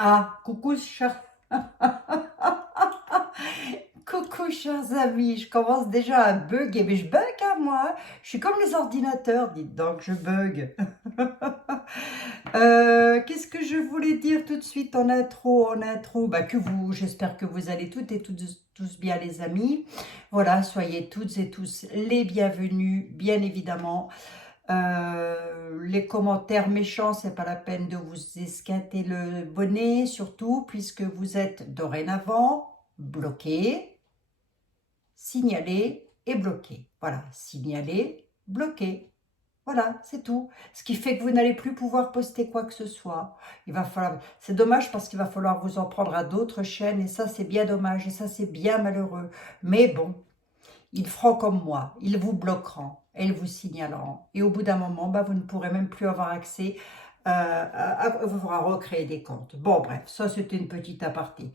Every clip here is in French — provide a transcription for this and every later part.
Ah, coucou, coucou, chers amis. Je commence déjà à bugger, mais je bug, hein, moi. Je suis comme les ordinateurs, dites donc, je bug. Qu'est-ce que je voulais dire tout de suite en intro, bah, j'espère que vous allez toutes et tous bien, les amis. Voilà, soyez toutes et tous les bienvenus, bien évidemment. Les commentaires méchants, c'est pas la peine de vous esquinter le bonnet, surtout puisque vous êtes dorénavant bloqué, signalé et bloqué. Voilà, signalé, bloqué. Voilà, c'est tout. Ce qui fait que vous n'allez plus pouvoir poster quoi que ce soit. Il va falloir. C'est dommage parce qu'il va falloir vous en prendre à d'autres chaînes et ça, c'est bien dommage et ça, c'est bien malheureux. Mais bon. Ils feront comme moi, ils vous bloqueront, ils vous signaleront. Et au bout d'un moment, bah, vous ne pourrez même plus avoir accès vous faudra recréer des comptes. Bon, bref, ça c'était une petite aparté.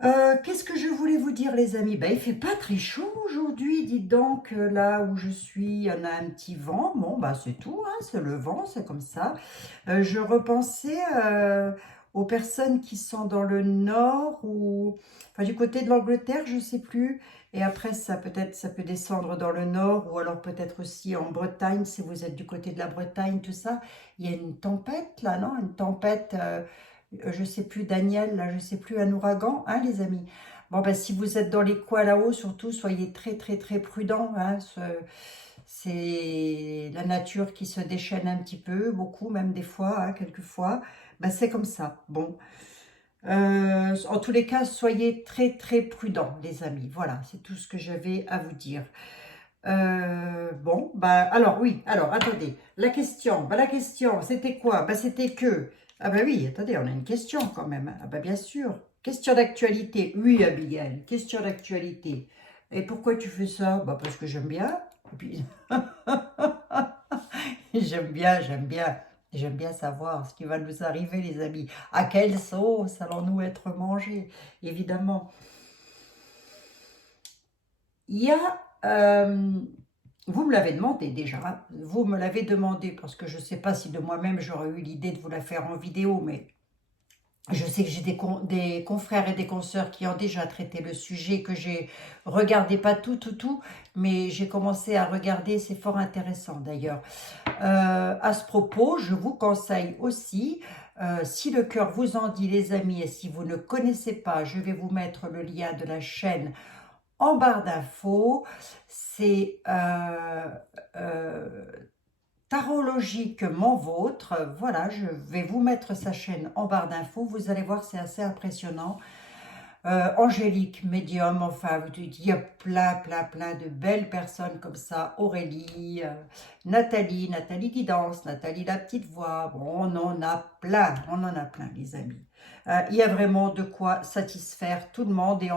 Qu'est-ce que je voulais vous dire, les amis? Ben, il fait pas très chaud aujourd'hui, dites donc. Là où je suis, il y en a un petit vent. Bon, bah, c'est tout, hein, c'est le vent, c'est comme ça. Je repensais aux personnes qui sont dans le nord ou enfin, du côté de l'Angleterre, je ne sais plus. Et après, ça peut-être, ça peut descendre dans le nord ou alors peut-être aussi en Bretagne, si vous êtes du côté de la Bretagne, tout ça. Il y a une tempête là, non? Une tempête, je ne sais plus, Daniel, là, je ne sais plus, un ouragan, hein, les amis? Bon, ben, si vous êtes dans les coins là-haut, surtout, soyez très, très, très prudents, hein. C'est la nature qui se déchaîne un petit peu, beaucoup, même des fois, hein, quelquefois. Ben, c'est comme ça. Bon. En tous les cas, soyez très, très prudents, les amis. Voilà, c'est tout ce que j'avais à vous dire. Bon, bah, alors oui, alors attendez, la question, c'était quoi? Bah, c'était que, ah bah oui, attendez, on a une question quand même, hein. Ah bah bien sûr, question d'actualité, oui Abigail, question d'actualité. Et pourquoi tu fais ça? Bah parce que j'aime bien, et puis j'aime bien savoir ce qui va nous arriver, les amis. À quelle sauce allons-nous être mangés, évidemment. Il y a, vous me l'avez demandé déjà, hein. Vous me l'avez demandé parce que je ne sais pas si de moi-même j'aurais eu l'idée de vous la faire en vidéo, mais je sais que j'ai des confrères et des consoeurs qui ont déjà traité le sujet, que j'ai regardé pas tout, mais j'ai commencé à regarder, c'est fort intéressant d'ailleurs. À ce propos, je vous conseille aussi, si le cœur vous en dit, les amis, et si vous ne connaissez pas, je vais vous mettre le lien de la chaîne en barre d'infos. C'est euh, Tarologiquement Vôtre. Voilà, je vais vous mettre sa chaîne en barre d'infos. Vous allez voir, c'est assez impressionnant. Angélique, médium, enfin, il y a plein de belles personnes comme ça. Aurélie, Nathalie Guidance, Nathalie la petite voix. Bon, on en a plein, les amis. Il y a vraiment de quoi satisfaire tout le monde et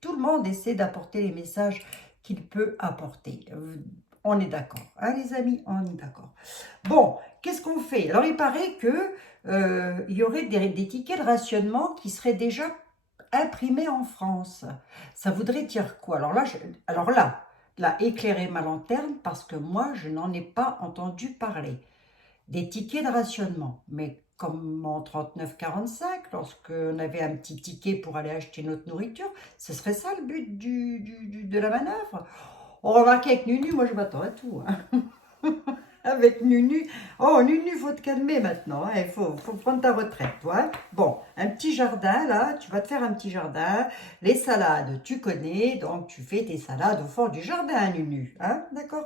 tout le monde essaie d'apporter les messages qu'il peut apporter. On est d'accord, hein, les amis, on est d'accord. Bon, qu'est-ce qu'on fait? Alors, il paraît que il y aurait des tickets de rationnement qui seraient déjà imprimé en France. Ça voudrait dire quoi? Alors là, éclairez ma lanterne parce que moi, je n'en ai pas entendu parler. Des tickets de rationnement, mais comme en 39-45, lorsqu'on avait un petit ticket pour aller acheter notre nourriture, ce serait ça le but de la manœuvre. On remarque avec Nunu, moi je m'attends à tout, hein. Avec Nunu. Oh, Nunu, faut te calmer maintenant, hein. Il faut prendre ta retraite, toi, hein. Bon, un petit jardin, là, tu vas te faire un petit jardin. Les salades, tu connais, donc tu fais tes salades au fond du jardin, Nunu. Hein, d'accord?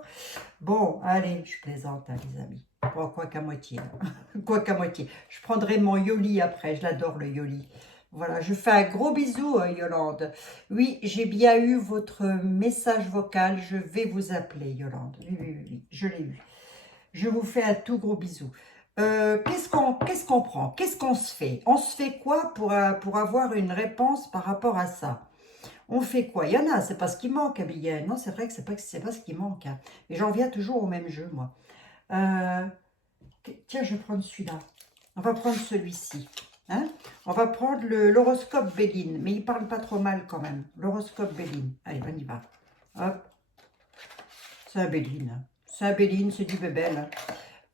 Bon, allez, je plaisante, hein, les amis. Bon, quoi qu'à moitié, hein. Quoi qu'à moitié. Je prendrai mon Yoli après, je l'adore, le Yoli. Voilà, je fais un gros bisou, Yolande. Oui, j'ai bien eu votre message vocal. Je vais vous appeler, Yolande. Oui, je l'ai eu. Je vous fais un tout gros bisou. Qu'est-ce qu'on prend? Qu'est-ce qu'on se fait? On se fait quoi pour avoir une réponse par rapport à ça? On fait quoi? Il y en a, c'est pas ce qui manque, Abigail. Non, c'est vrai que c'est pas ce qui manque, hein. Et j'en viens toujours au même jeu, moi. Euh, Tiens, je vais prendre celui-là. On va prendre celui-ci. Hein? On va prendre l'horoscope Béline. Mais il parle pas trop mal quand même. L'horoscope Béline. Allez, on y va. Hop. C'est un Béline. C'est un Béline, c'est du bébel.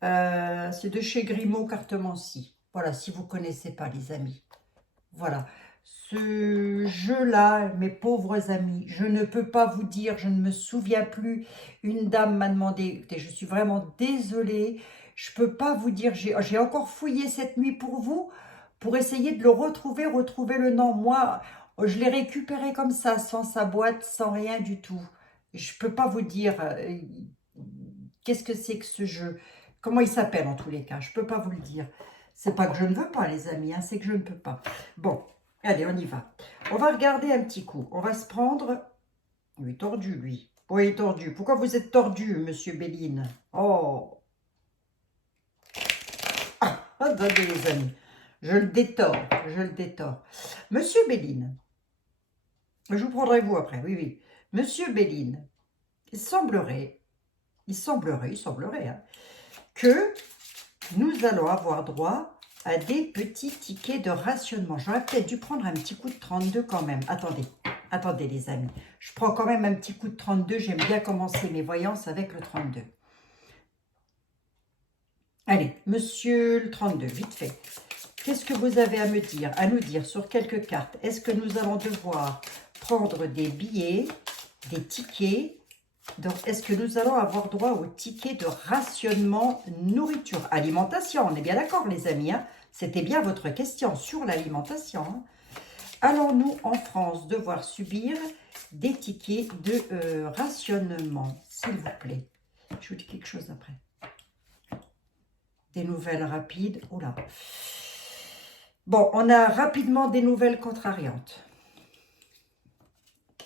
C'est de chez Grimaud Cartemancy. Voilà, si vous ne connaissez pas, les amis. Voilà. Ce jeu-là, mes pauvres amis, je ne peux pas vous dire, je ne me souviens plus. Une dame m'a demandé, écoutez, je suis vraiment désolée, je ne peux pas vous dire, j'ai encore fouillé cette nuit pour vous, pour essayer de le retrouver, retrouver le nom. Moi, je l'ai récupéré comme ça, sans sa boîte, sans rien du tout. Je ne peux pas vous dire qu'est-ce que c'est que ce jeu, comment il s'appelle en tous les cas, je ne peux pas vous le dire. C'est pas que je ne veux pas, les amis, hein, c'est que je ne peux pas. Bon, allez, on y va. On va regarder un petit coup. On va se prendre... Il est tordu, lui. Oui, il est tordu. Pourquoi vous êtes tordu, monsieur Béline? Oh, attendez, les amis. Je le détors, je le détors. Monsieur Béline, je vous prendrai vous après, oui, oui. Monsieur Béline, il semblerait, hein, que nous allons avoir droit à des petits tickets de rationnement. J'aurais peut-être dû prendre un petit coup de 32 quand même. Attendez les amis. Je prends quand même un petit coup de 32. J'aime bien commencer mes voyances avec le 32. Allez, monsieur le 32, vite fait. Qu'est-ce que vous avez à nous dire sur quelques cartes? Est-ce que nous allons devoir prendre des billets, des tickets? Donc, est-ce que nous allons avoir droit au ticket de rationnement nourriture? Alimentation, on est bien d'accord les amis, hein? C'était bien votre question sur l'alimentation. Hein? Allons-nous en France devoir subir des tickets de rationnement? S'il vous plaît. Je vous dis quelque chose après. Des nouvelles rapides. Oula. Bon, on a rapidement des nouvelles contrariantes.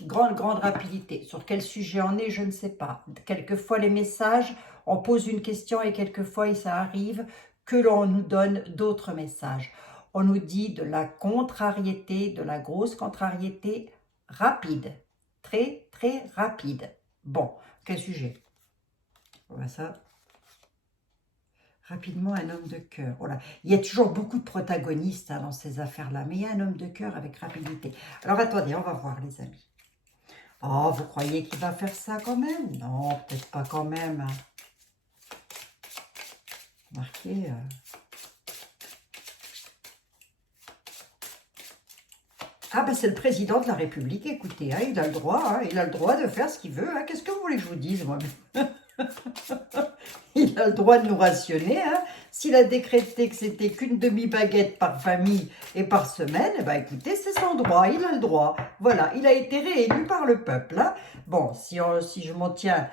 Grande rapidité. Sur quel sujet on est, je ne sais pas. Quelquefois, les messages, on pose une question et quelquefois, ça arrive que l'on nous donne d'autres messages. On nous dit de la contrariété, de la grosse contrariété rapide. Très, très rapide. Bon, quel sujet? On va ça. Rapidement, un homme de cœur. Voilà. Il y a toujours beaucoup de protagonistes hein, dans ces affaires-là, mais il y a un homme de cœur avec rapidité. Alors, attendez, on va voir, les amis. Oh, vous croyez qu'il va faire ça quand même? Non, peut-être pas quand même. Marquez. Ah, ben c'est le président de la République, écoutez, hein, il a le droit, hein, il a le droit de faire ce qu'il veut. Hein. Qu'est-ce que vous voulez que je vous dise, moi? Il a le droit de nous rationner. Hein. S'il a décrété que c'était qu'une demi-baguette par famille et par semaine, eh ben, écoutez, c'est son droit, il a le droit. Voilà, il a été réélu par le peuple. Hein. Bon, si je m'en tiens,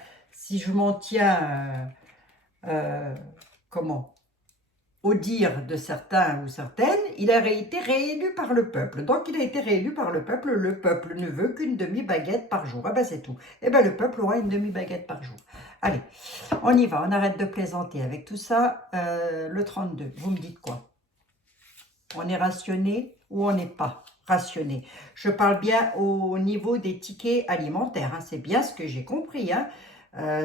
comment au dire de certains ou certaines, il a été réélu par le peuple. Donc, il a été réélu par le peuple. Le peuple ne veut qu'une demi-baguette par jour. Eh bien, c'est tout. Eh bien, le peuple aura une demi-baguette par jour. Allez, on y va. On arrête de plaisanter avec tout ça. Le 32, vous me dites quoi? On est rationné ou on n'est pas rationné? Je parle bien au niveau des tickets alimentaires. Hein. C'est bien ce que j'ai compris. Hein.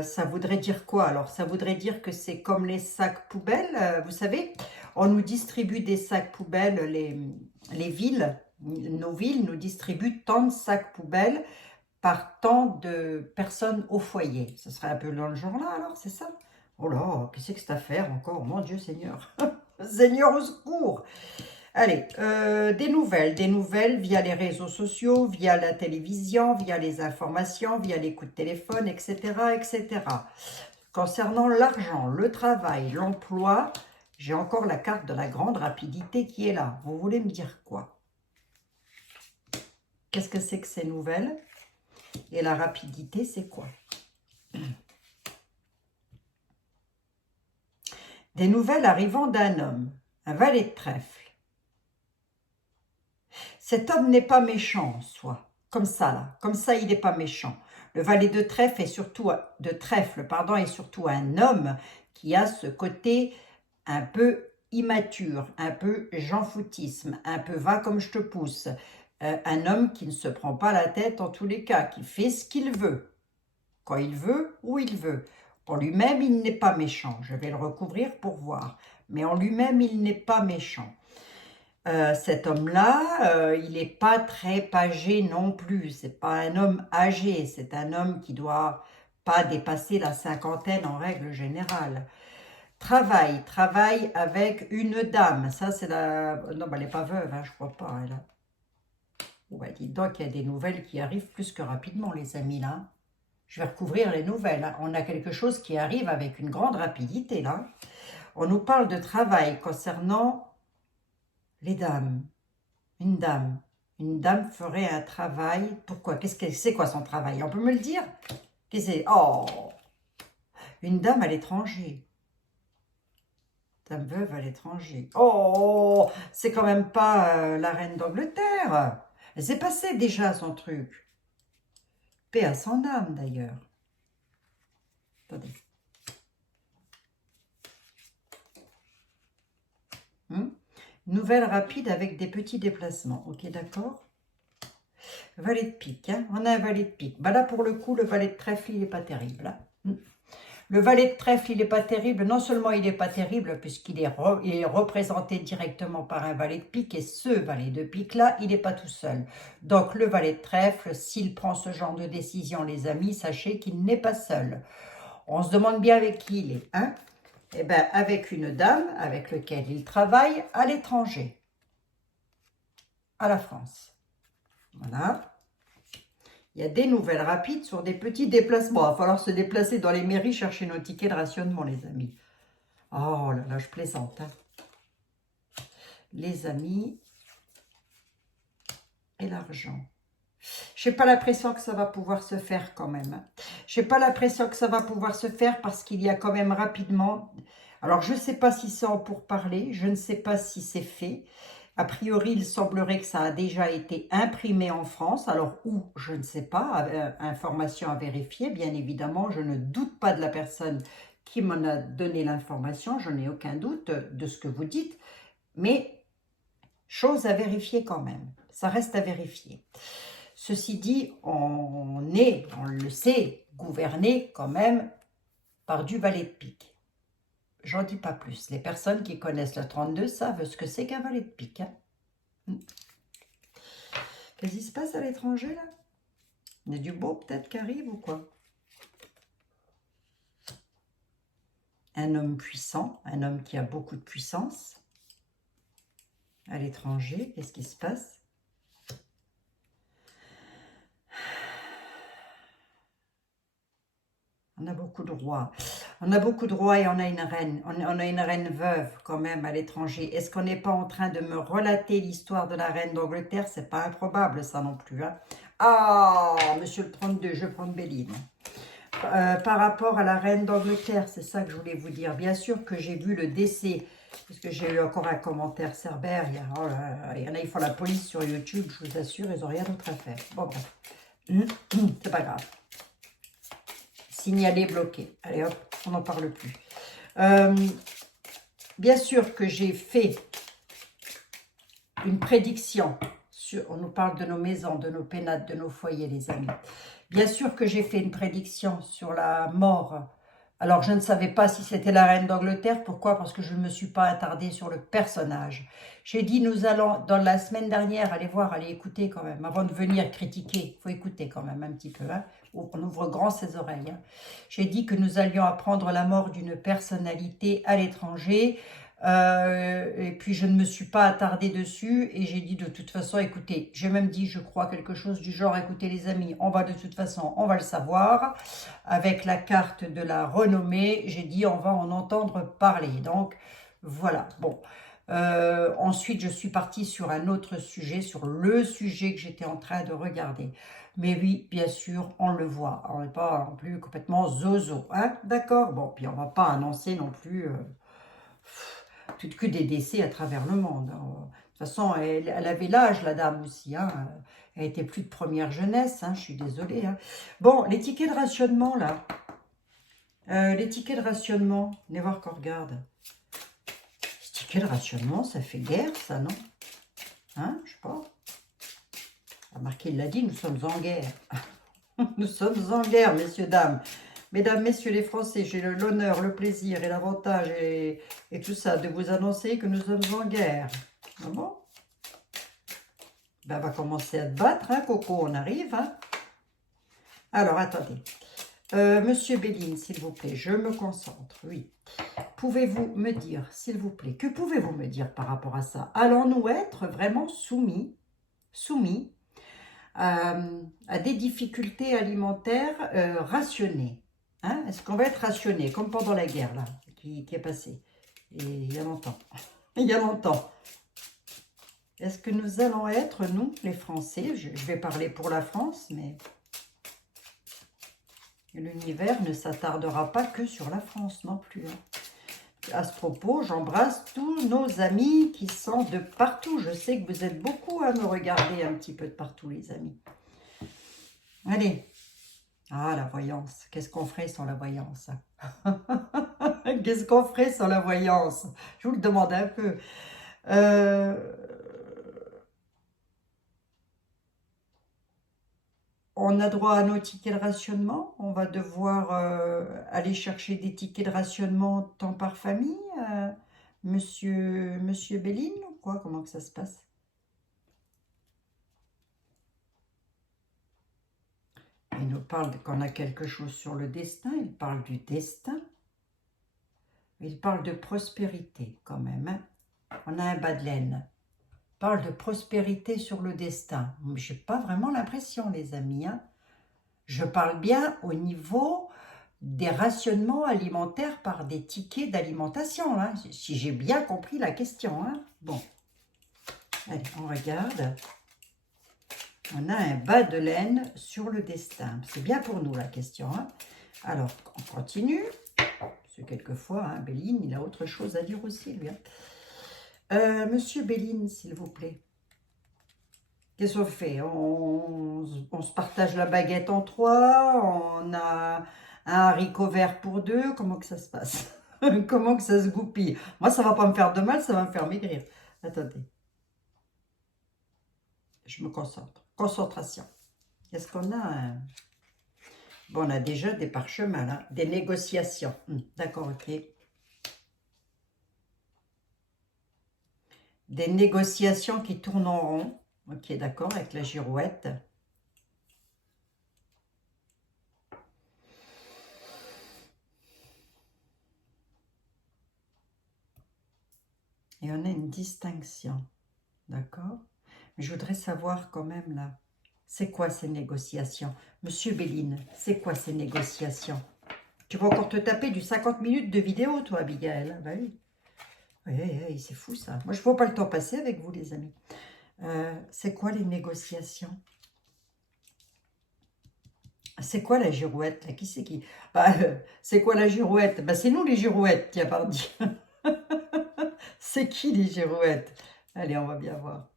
Ça voudrait dire quoi alors? Ça voudrait dire que c'est comme les sacs poubelles, vous savez, on nous distribue des sacs poubelles, les villes, nos villes nous distribuent tant de sacs poubelles par tant de personnes au foyer. Ce serait un peu dans le genre là alors, c'est ça? Oh là, qu'est-ce que c'est que cette affaire encore? Mon Dieu Seigneur, Seigneur au secours! Allez, des nouvelles via les réseaux sociaux, via la télévision, via les informations, via les coups de téléphone, etc., etc. Concernant l'argent, le travail, l'emploi, j'ai encore la carte de la grande rapidité qui est là. Vous voulez me dire quoi? Qu'est-ce que c'est que ces nouvelles? Et la rapidité, c'est quoi? Des nouvelles arrivant d'un homme, un valet de trèfle. Cet homme n'est pas méchant en soi, comme ça là, comme ça il n'est pas méchant. Le valet de trèfle est surtout est surtout un homme qui a ce côté un peu immature, un peu jean-foutisme, un peu va comme je te pousse. Un homme qui ne se prend pas la tête en tous les cas, qui fait ce qu'il veut, quand il veut, où il veut. En lui-même, il n'est pas méchant. Je vais le recouvrir pour voir. Mais en lui-même, il n'est pas méchant. Cet homme-là, il n'est pas très âgé non plus. C'est pas un homme âgé. C'est un homme qui doit pas dépasser la cinquantaine en règle générale. Travail avec une dame. Ça, c'est la... Non, bah, elle n'est pas veuve, hein, je crois pas. Elle a... Ouais, dites donc, il y a des nouvelles qui arrivent plus que rapidement, les amis, là. Je vais recouvrir les nouvelles, hein. On a quelque chose qui arrive avec une grande rapidité, là. On nous parle de travail concernant les dames. Une dame. Une dame ferait un travail. Pourquoi? Qu'est-ce que c'est quoi son travail? On peut me le dire? Qu'est-ce que c'est? Oh! Une dame à l'étranger. Dame veuve à l'étranger. Oh! C'est quand même pas la reine d'Angleterre. Elle s'est passé déjà son truc. Paix à son âme d'ailleurs. Attendez. Nouvelle rapide avec des petits déplacements. Ok, d'accord. Valet de pique. Hein. On a un valet de pique. Bah là, pour le coup, le valet de trèfle, il n'est pas terrible. Hein. Le valet de trèfle, il n'est pas terrible. Non seulement il n'est pas terrible, puisqu'il est, il est représenté directement par un valet de pique, et ce valet de pique-là, il n'est pas tout seul. Donc, le valet de trèfle, s'il prend ce genre de décision, les amis, sachez qu'il n'est pas seul. On se demande bien avec qui il est. Hein? Eh bien, avec une dame avec laquelle il travaille à l'étranger, à la France. Voilà. Il y a des nouvelles rapides sur des petits déplacements. Il va falloir se déplacer dans les mairies, chercher nos tickets de rationnement, les amis. Oh là là, je plaisante. Hein. Les amis et l'argent. Je n'ai pas l'impression que ça va pouvoir se faire quand même. Je n'ai pas l'impression que ça va pouvoir se faire parce qu'il y a quand même rapidement... Alors, je ne sais pas si c'est en pourparlers, je ne sais pas si c'est fait. A priori, il semblerait que ça a déjà été imprimé en France. Alors, où? Je ne sais pas. Information à vérifier, bien évidemment. Je ne doute pas de la personne qui m'en a donné l'information. Je n'ai aucun doute de ce que vous dites. Mais, chose à vérifier quand même. Ça reste à vérifier. Ceci dit, on le sait, gouverné quand même par du valet de pique. J'en dis pas plus. Les personnes qui connaissent le 32 savent ce que c'est qu'un valet de pique. Hein. Qu'est-ce qui se passe à l'étranger, là? Il y a du beau peut-être qui arrive ou quoi? Un homme puissant, un homme qui a beaucoup de puissance. À l'étranger, qu'est-ce qui se passe? On a beaucoup de rois. On a beaucoup de rois et on a une reine. On a une reine veuve quand même à l'étranger. Est-ce qu'on n'est pas en train de me relater l'histoire de la reine d'Angleterre? C'est pas improbable ça non plus. Hein. Ah, monsieur le 32, je prends Béline. Par rapport à la reine d'Angleterre, c'est ça que je voulais vous dire. Bien sûr que j'ai vu le décès, parce que j'ai eu encore un commentaire cerbère. Il y en a, ils font la police sur YouTube, je vous assure, ils n'ont rien d'autre à faire. Bon, bref. C'est pas grave. Signalé, bloqué. Allez hop, on n'en parle plus. Bien sûr que j'ai fait une prédiction. On nous parle de nos maisons, de nos pénates, de nos foyers, les amis. Bien sûr que j'ai fait une prédiction sur la mort. Alors, je ne savais pas si c'était la reine d'Angleterre. Pourquoi? Parce que je ne me suis pas attardée sur le personnage. J'ai dit, nous allons, dans la semaine dernière, allez voir, allez écouter quand même. Avant de venir critiquer, il faut écouter quand même un petit peu. Hein. On ouvre grand ses oreilles. Hein. J'ai dit que nous allions apprendre la mort d'une personnalité à l'étranger. Et puis je ne me suis pas attardée dessus et j'ai dit de toute façon, écoutez, j'ai même dit, je crois, quelque chose du genre, écoutez les amis, on va de toute façon, on va le savoir, avec la carte de la renommée, j'ai dit, on va en entendre parler, donc voilà, bon. Ensuite, je suis partie sur un autre sujet, sur le sujet que j'étais en train de regarder. Mais oui, bien sûr, on le voit, on n'est pas non plus complètement zozo, hein, d'accord? Bon, puis on va pas annoncer non plus... que des décès à travers le monde. De toute façon, elle avait l'âge, la dame aussi. Hein. Elle était plus de première jeunesse, hein, je suis désolée. Hein. Bon, les tickets de rationnement, là. Les tickets de rationnement, venez voir qu'on regarde. Les tickets de rationnement, ça fait guerre, ça, non? Hein, je sais pas. Remarquez, il l'a dit, nous sommes en guerre. Nous sommes en guerre, messieurs, dames. Mesdames, messieurs les Français, j'ai l'honneur, le plaisir et l'avantage et tout ça de vous annoncer que nous sommes en guerre. Ah bon? Ben, on va commencer à te battre, hein, Coco, on arrive. Hein? Alors, attendez. Monsieur Béline, s'il vous plaît, je me concentre, oui. pouvez-vous me dire, s'il vous plaît, que pouvez-vous me dire par rapport à ça? Allons-nous être vraiment soumis à des difficultés alimentaires rationnées, hein? Est-ce qu'on va être rationné, comme pendant la guerre, là, qui est passée, et il y a longtemps, il y a longtemps. Est-ce que nous allons être, nous, les Français, je vais parler pour la France, mais l'univers ne s'attardera pas que sur la France non plus, hein. À ce propos, j'embrasse tous nos amis qui sont de partout. Je sais que vous êtes beaucoup à me regarder un petit peu de partout, les amis. Allez. Ah, la voyance. Qu'est-ce qu'on ferait sans la voyance? Qu'est-ce qu'on ferait sans la voyance? Je vous le demande un peu. On a droit à nos tickets de rationnement. On va devoir aller chercher des tickets de rationnement tant par famille, Monsieur Béline, ou quoi? Comment que ça se passe? Il nous parle qu'on a quelque chose sur le destin. Il parle du destin. Il parle de prospérité quand même, hein. On a un bas de laine. Il parle de prospérité sur le destin. Je n'ai pas vraiment l'impression, les amis, hein. Je parle bien au niveau des rationnements alimentaires par des tickets d'alimentation, hein, si j'ai bien compris la question, hein. Bon, allez, on regarde. On a un bas de laine sur le destin. C'est bien pour nous, la question, hein. Alors, on continue. Parce que quelquefois, hein, Béline, il a autre chose à dire aussi, lui, hein. Monsieur Béline, s'il vous plaît. Qu'est-ce qu'on fait? On se partage la baguette en trois, on a un haricot vert pour deux. Comment que ça se passe? Comment que ça se goupille? Moi, ça va pas me faire de mal, ça va me faire maigrir. Attendez. Je me concentre. Concentration. Qu'est-ce qu'on a? Bon, on a déjà des parchemins, là. Des négociations. D'accord, ok. Des négociations qui tournent en rond. Ok, d'accord, avec la girouette. Et on a une distinction. D'accord? Je voudrais savoir quand même, là, c'est quoi ces négociations? Monsieur Béline, c'est quoi ces négociations? Tu vas encore te taper du 50 minutes de vidéo, toi, Abigail? Bah oui. Oui, c'est fou, ça. Moi, je ne vois pas le temps passer avec vous, les amis. C'est quoi les négociations? C'est quoi la girouette, là? Qui c'est qui? Bah, c'est quoi la girouette? Bah, c'est nous, les girouettes, tiens, pardon. C'est qui, les girouettes? Allez, on va bien voir.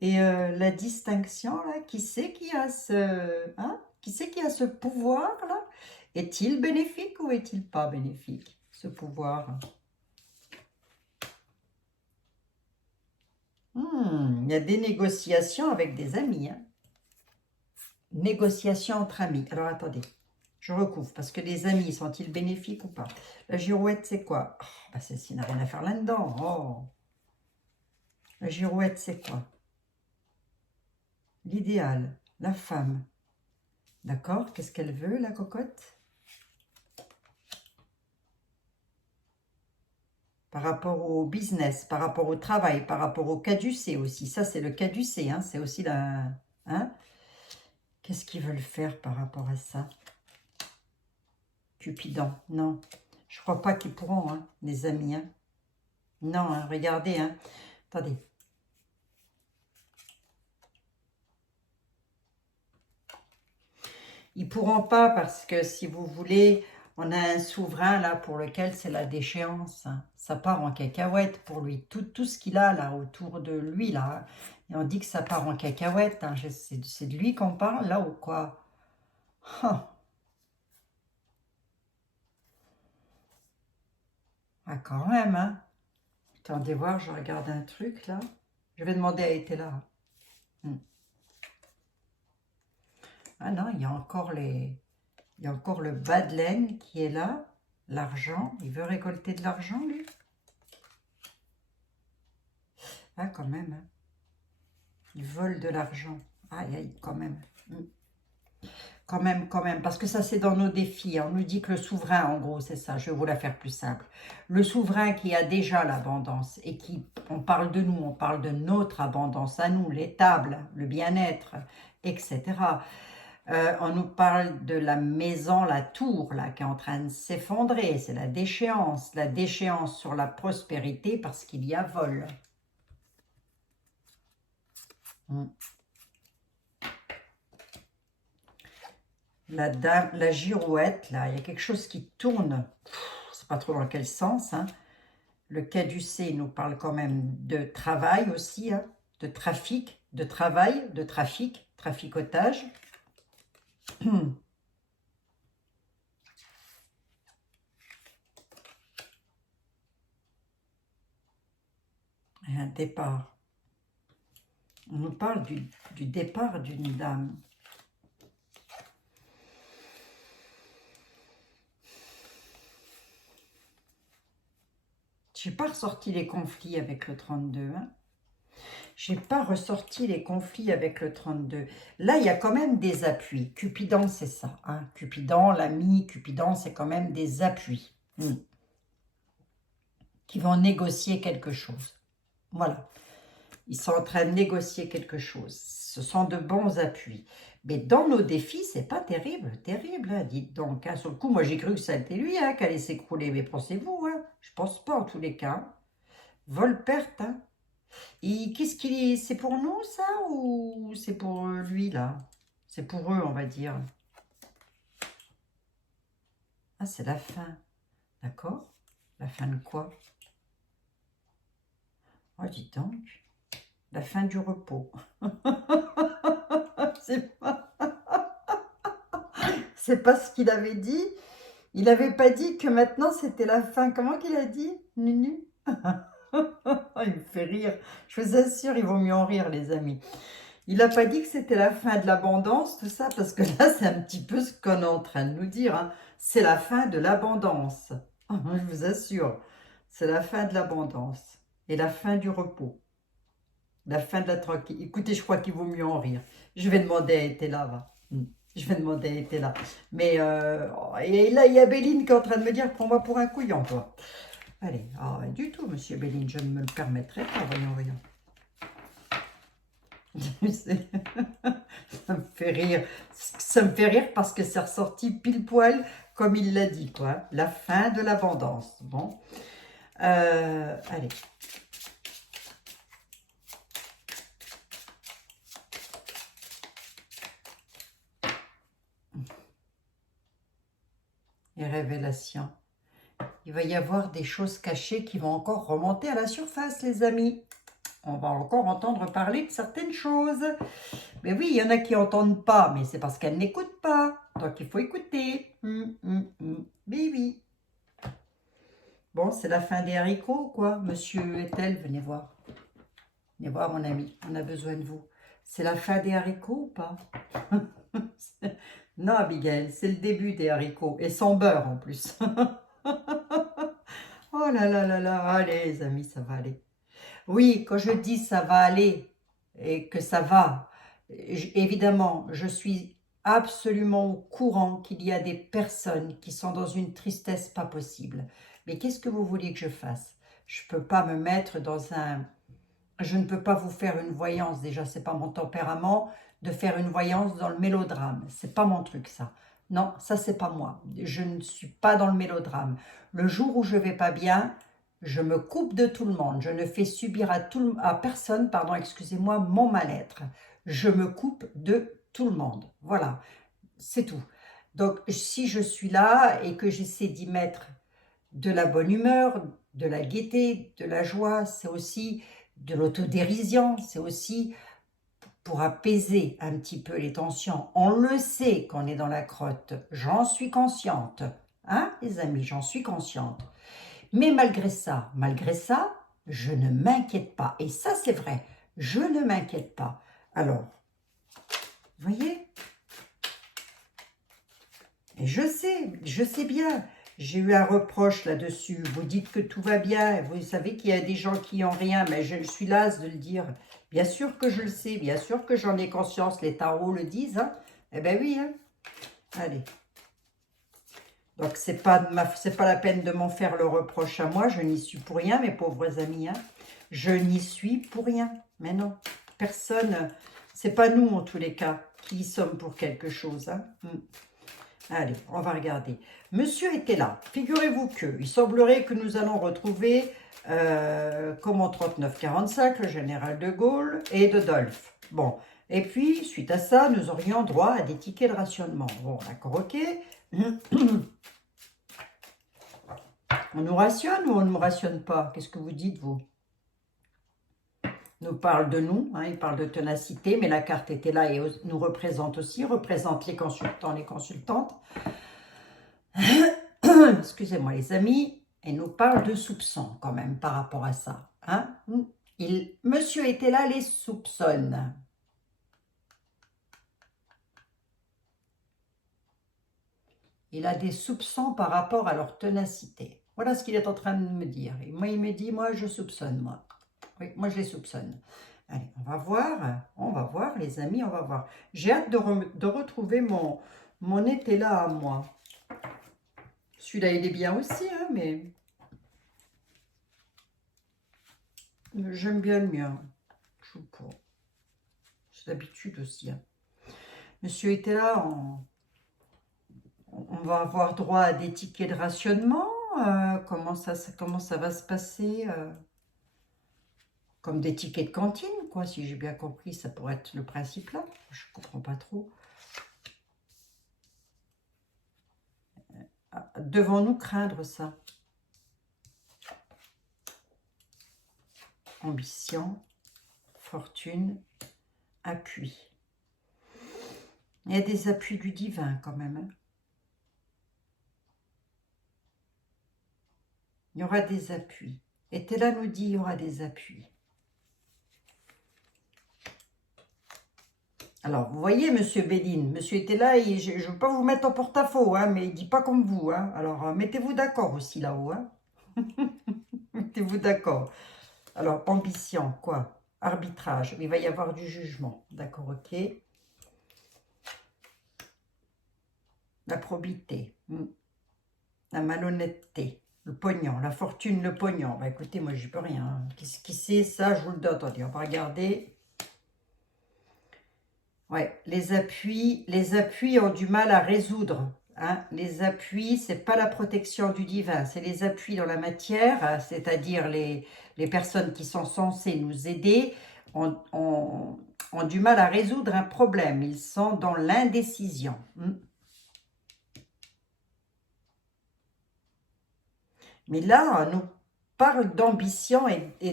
Et la distinction, là, qui c'est qui a qui c'est qui a ce pouvoir-là? Est-il bénéfique ou est-il pas bénéfique, ce pouvoir? Il y a des négociations avec des amis, hein. Négociations entre amis. Alors, attendez, je recouvre, parce que les amis, sont-ils bénéfiques ou pas? La girouette, c'est quoi? Oh, bah, celle-ci n'a rien à faire là-dedans. Oh. La girouette, c'est quoi? L'idéal, la femme. D'accord? Qu'est-ce qu'elle veut, la cocotte? Par rapport au business, par rapport au travail, par rapport au caducée aussi. Ça, c'est le caducée, hein, c'est aussi la... Hein? Qu'est-ce qu'ils veulent faire par rapport à ça? Cupidon, non. Je crois pas qu'ils pourront, hein, les amis. Hein. Non, hein, regardez. Hein. Attendez. Ils pourront pas parce que, si vous voulez, on a un souverain là pour lequel c'est la déchéance. Hein. Ça part en cacahuète pour lui. Tout ce qu'il a là autour de lui là. Et on dit que ça part en cacahuète. Hein. C'est de lui qu'on parle là ou quoi? Ah, ah, quand même, hein. Attendez voir, je regarde un truc là. Je vais demander à Etela. Ah non, il y a encore il y a encore le bas de laine qui est là. L'argent. Il veut récolter de l'argent, lui? Ah, quand même. Hein. Il vole de l'argent. Aïe, aïe, quand même. quand même, parce que ça c'est dans nos défis. On nous dit que le souverain, en gros, c'est ça, je vais vous la faire plus simple. Le souverain qui a déjà l'abondance et qui, on parle de nous, on parle de notre abondance à nous, l'étable, le bien-être, etc. On nous parle de la maison, la tour, là, qui est en train de s'effondrer. C'est la déchéance sur la prospérité parce qu'il y a vol. La dame, la girouette, là, il y a quelque chose qui tourne. C'est pas trop dans quel sens, hein. Le caducée nous parle quand même de travail aussi, hein, de trafic, de travail, de trafic, traficotage. Et un départ. On nous parle du départ d'une dame. Je n'ai pas ressorti les conflits avec le 32. Hein. Je n'ai pas ressorti les conflits avec le 32. Là, il y a quand même des appuis. Cupidon, c'est ça. Hein. Cupidon, l'ami, Cupidon, c'est quand même des appuis. Qui vont négocier quelque chose. Voilà. Ils sont en train de négocier quelque chose. Ce sont de bons appuis. Mais dans nos défis, c'est pas terrible. Terrible, hein, dites donc. Hein. Sur le coup, moi, j'ai cru que ça était lui qui allait s'écrouler. Mais pensez-vous, hein, je pense pas en tous les cas. Vol-perte. Hein. Qu'est-ce qu'il est? C'est pour nous, ça? Ou c'est pour lui, là? C'est pour eux, on va dire. Ah, c'est la fin. D'accord. La fin de quoi? Oh, dis donc. La fin du repos. C'est pas ce qu'il avait dit. Il n'avait pas dit que maintenant c'était la fin. Comment qu'il a dit, Nunu? Il me fait rire. Je vous assure, il vaut mieux en rire, les amis. Il n'a pas dit que c'était la fin de l'abondance, tout ça, parce que là, c'est un petit peu ce qu'on est en train de nous dire. Hein. C'est la fin de l'abondance. Je vous assure. C'est la fin de l'abondance. Et la fin du repos. La fin de la tranquille. Écoutez, je crois qu'il vaut mieux en rire. Je vais demander à Etela, va. Je vais demander à Etela. Mais, et là, il y a Béline qui est en train de me dire, prends-moi pour un couillon, toi. Allez, du tout, monsieur Béline, je ne me le permettrai pas, voyons, voyons. Ça me fait rire. Ça me fait rire parce que c'est ressorti pile poil comme il l'a dit, quoi. La fin de l'abondance. Bon. Allez. Et révélation. Il va y avoir des choses cachées qui vont encore remonter à la surface, les amis. On va encore entendre parler de certaines choses. Mais oui, il y en a qui n'entendent pas, mais c'est parce qu'elles n'écoutent pas. Donc, il faut écouter. Mais oui. Bon, c'est la fin des haricots, quoi. Monsieur Ethel, venez voir. Venez voir, mon ami. On a besoin de vous. C'est la fin des haricots ou pas? Non, Abigail, c'est le début des haricots. Et sans beurre, en plus. Oh là là là là. Allez, les amis, ça va aller. Oui, quand je dis ça va aller et que ça va, évidemment, je suis absolument au courant qu'il y a des personnes qui sont dans une tristesse pas possible. Mais qu'est-ce que vous voulez que je fasse? Je ne peux pas me mettre dans un... Je ne peux pas vous faire une voyance, déjà, c'est pas mon tempérament de faire une voyance dans le mélodrame. C'est pas mon truc, ça. Non, ça, c'est pas moi. Je ne suis pas dans le mélodrame. Le jour où je vais pas bien, je me coupe de tout le monde. Je ne fais subir à personne, pardon, excusez-moi, mon mal-être. Je me coupe de tout le monde. Voilà, c'est tout. Donc, si je suis là et que j'essaie d'y mettre de la bonne humeur, de la gaieté, de la joie, c'est aussi de l'autodérision, c'est aussi pour apaiser un petit peu les tensions. On le sait qu'on est dans la crotte, j'en suis consciente. Hein, les amis, j'en suis consciente. Mais malgré ça, je ne m'inquiète pas. Et ça, c'est vrai, je ne m'inquiète pas. Alors, vous voyez? Et je sais bien. J'ai eu un reproche là-dessus. Vous dites que tout va bien. Vous savez qu'il y a des gens qui n'ont rien, mais je suis lasse de le dire. Bien sûr que je le sais, bien sûr que j'en ai conscience. Les tarots le disent. Hein. Eh bien oui, hein. Allez. Donc, c'est pas la peine de m'en faire le reproche à moi. Je n'y suis pour rien, mes pauvres amis. Hein. Je n'y suis pour rien. Mais non, personne, c'est pas nous en tous les cas qui y sommes pour quelque chose. Hein. Allez, on va regarder. Monsieur était là. Figurez-vous que il semblerait que nous allons retrouver, comme en 39-45, le général de Gaulle et de Dolph. Bon, et puis, suite à ça, nous aurions droit à des tickets de rationnement. Bon, d'accord, ok. On nous rationne ou on ne nous rationne pas? Qu'est-ce que vous dites, vous? Nous parle de nous, hein, il parle de ténacité, mais la carte était là et nous représente aussi, représente les consultants, les consultantes. Excusez-moi les amis, et nous parle de soupçons quand même par rapport à ça. Hein. Monsieur était là les soupçonne. Il a des soupçons par rapport à leur ténacité. Voilà ce qu'il est en train de me dire. Et moi, il me dit, moi, je soupçonne, moi. Oui, moi, je les soupçonne. Allez, on va voir, les amis, on va voir. J'ai hâte de retrouver mon été là à moi. Celui-là, il est bien aussi, hein, mais j'aime bien le mien. Je sais pas. C'est l'habitude aussi. Hein. Monsieur était là, on va avoir droit à des tickets de rationnement. Comment ça va se passer comme des tickets de cantine, quoi, si j'ai bien compris, ça pourrait être le principe là. Je ne comprends pas trop. Devons-nous craindre ça? Ambition, fortune, appui. Il y a des appuis du divin quand même. Hein. Il y aura des appuis. Et Tella nous dit il y aura des appuis. Alors, vous voyez, monsieur Béline, monsieur était là, et je ne veux pas vous mettre en porte-à-faux, hein, mais il ne dit pas comme vous. Hein. Alors, mettez-vous d'accord aussi là-haut. Hein. Mettez-vous d'accord. Alors, ambition, quoi? Arbitrage. Il va y avoir du jugement. D'accord, ok. La probité. La malhonnêteté. Le pognon. La fortune, le pognon. Bah écoutez, moi, j'y peux rien. Hein. Qui c'est ça? Je vous le donne. Attendez, on va regarder. Ouais, les appuis ont du mal à résoudre. Hein. Les appuis, c'est pas la protection du divin, c'est les appuis dans la matière, c'est-à-dire les personnes qui sont censées nous aider ont du mal à résoudre un problème. Ils sont dans l'indécision. Mais là, on nous parle d'ambition et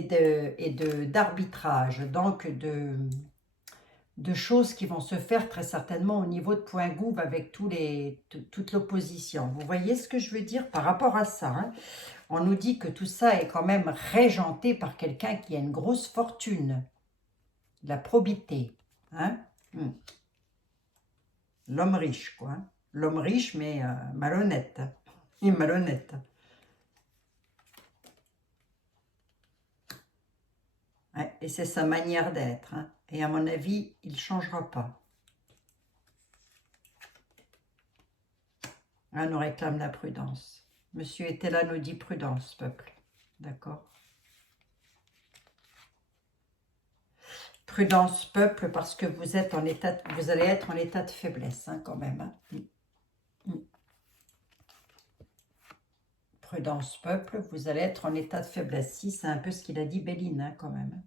d'arbitrage, donc de choses qui vont se faire très certainement au niveau de Point Gouv avec toute l'opposition. Vous voyez ce que je veux dire par rapport à ça? Hein. On nous dit que tout ça est quand même régenté par quelqu'un qui a une grosse fortune, la probité. Hein. L'homme riche, quoi. Hein. L'homme riche, mais malhonnête. Il est malhonnête. Ouais, et c'est sa manière d'être. Hein. Et à mon avis, il ne changera pas. Là, nous réclame la prudence. Monsieur était là, nous dit prudence, peuple. D'accord. Prudence, peuple, parce que vous allez être en état de faiblesse, hein, quand même. Hein. Prudence, peuple, vous allez être en état de faiblesse. Si, c'est un peu ce qu'il a dit Béline, hein, quand même.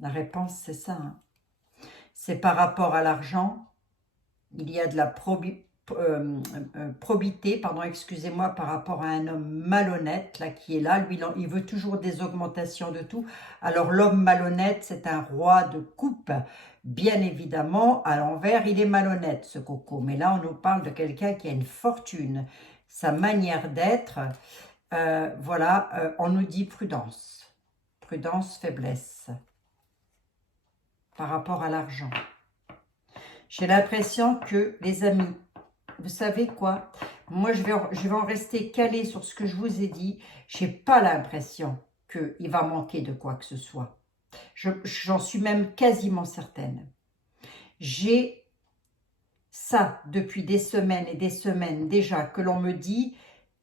La réponse, c'est ça. Hein. C'est par rapport à l'argent. Il y a de la probité, pardon, excusez-moi, par rapport à un homme malhonnête, là, qui est là. Lui, il veut toujours des augmentations de tout. Alors, l'homme malhonnête, c'est un roi de coupe. Bien évidemment, à l'envers, il est malhonnête, ce coco. Mais là, on nous parle de quelqu'un qui a une fortune. Sa manière d'être, voilà, on nous dit prudence. Prudence, faiblesse. Par rapport à l'argent. J'ai l'impression que, les amis, vous savez quoi? Moi, je vais en rester calé sur ce que je vous ai dit. Je n'ai pas l'impression qu'il va manquer de quoi que ce soit. J'en suis même quasiment certaine. J'ai ça depuis des semaines et des semaines déjà que l'on me dit,